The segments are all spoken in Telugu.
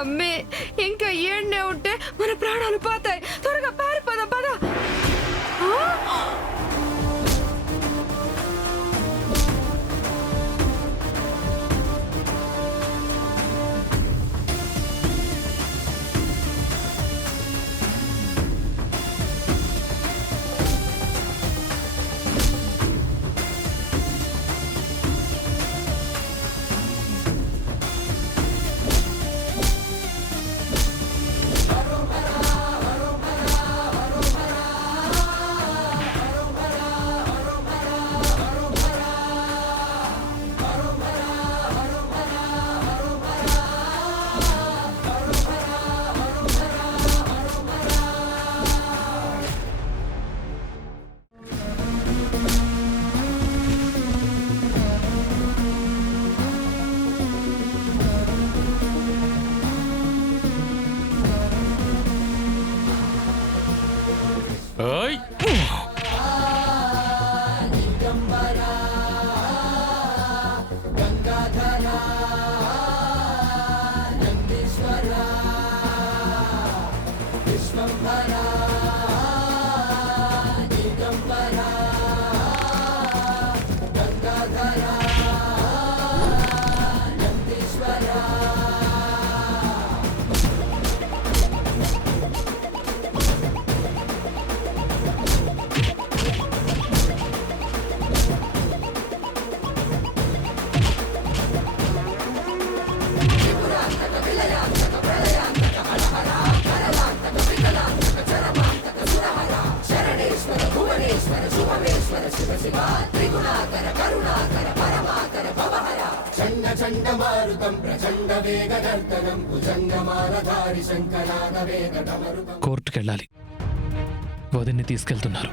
అమ్మే ఇంకా ఏడ్నే ఉంటే మన ప్రాణాలు పోతాయి. త్వరగా పారిపోదాం పద. కోర్టుకెళ్ళాలి. వదిన్ని తీసుకెళ్తున్నారు.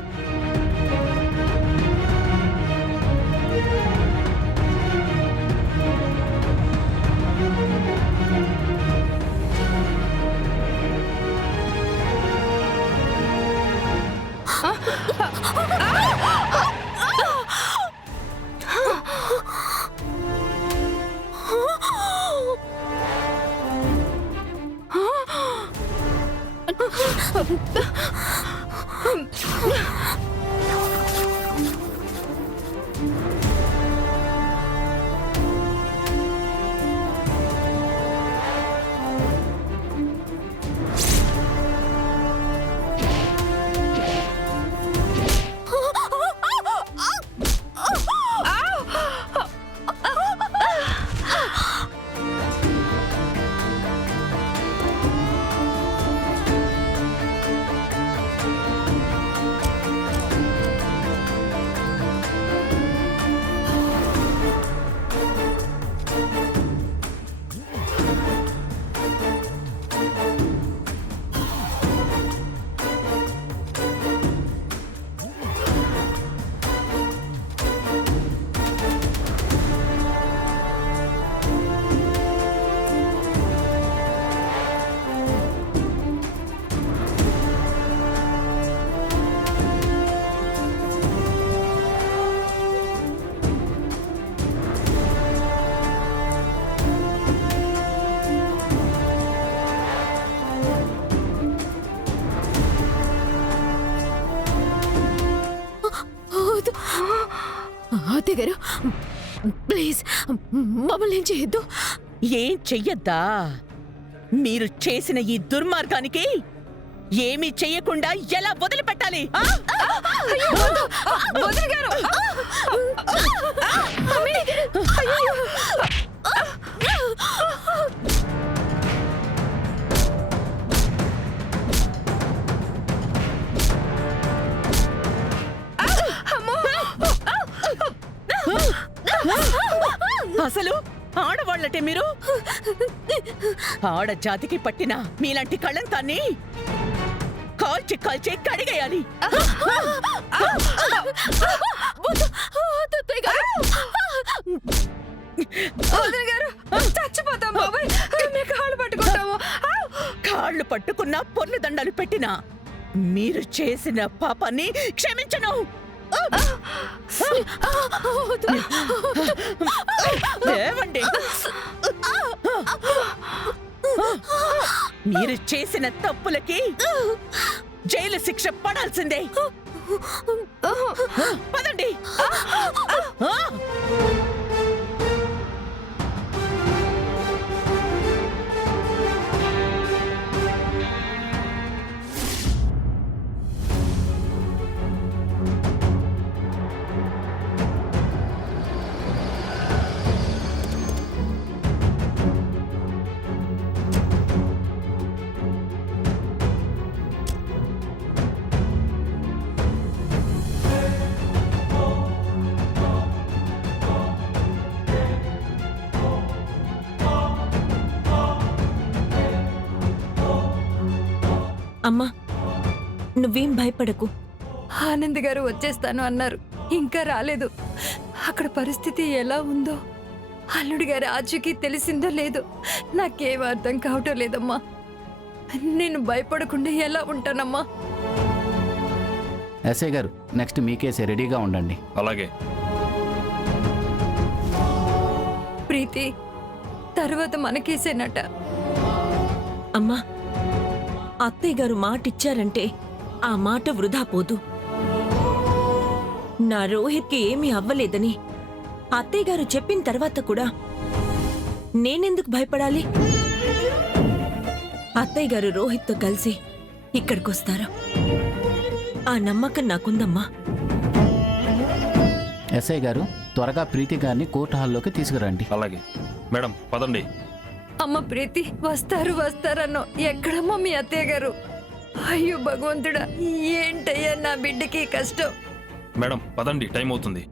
గారు ప్లీజ్ మమ్మల్ని ఏం చేయొద్దు. ఏం చెయ్యొద్దా? మీరు చేసిన ఈ దుర్మార్గానికి ఏమీ చెయ్యకుండా ఎలా వదిలిపెట్టాలి? వదిన గారు! అసలు ఆడవాళ్ళటే మీరు ఆడ జాతికి పట్టిన మీలాంటి కళ్ళంతాన్ని కాల్చి కాల్చి కడిగేయాలి. వదిన గారు, చచ్చిపోతాం బాబాయ్. మీ కాళ్ళు పట్టుకుంటాము. కాళ్ళు పట్టుకున్న పొర్లు దండాలు పెట్టినా మీరు చేసిన పాపాన్ని క్షమించను. లేవండి. మీరు చేసిన తప్పులకి జైలు శిక్ష పడాల్సిందే. పదండి. అమ్మా, నువ్వేం భయపడకు. ఆనంద్ గారు వచ్చేస్తాను అన్నారు, ఇంకా రాలేదు. అక్కడ పరిస్థితి ఎలా ఉందో, అల్లుడి గారి ఆచూకీ తెలిసిందో లేదో నాకేం అర్థం కావటం లేదమ్మా. నేను భయపడకుండా ఎలా ఉంటానమ్మా? ఎస్ఐ గారు, నెక్స్ట్ మీ కేసే, రెడీగా ఉండండి. అలాగే. ప్రీతి తర్వాత మనకేసేనట. అమ్మా, అత్తయ్య గారు మాటిచ్చారంటే ఆ మాట వృధా పోదు. నా రోహిత్కి ఏమీ అవ్వలేదని అత్తయ్య గారు చెప్పిన తర్వాత కూడా నేనెందుకు భయపడాలి? అత్తయ్య గారు రోహిత్తో కలిసి ఇక్కడికొస్తారు. ఆ నమ్మకం నాకుందమ్మా. ఎస్ఐ గారు, త్వరగా ప్రీతి గారిని కోర్టు హాల్లోకి తీసుకురండి. అలాగే మేడం, పదండి. అమ్మ ప్రీతి వస్తారన్నో, ఎక్కడమ్మా మీ అత్తయ్య గారు? అయ్యో భగవంతుడా, ఏంటయ్యా నా బిడ్డకి కష్టం. మేడం పదండి, టైం అవుతుంది.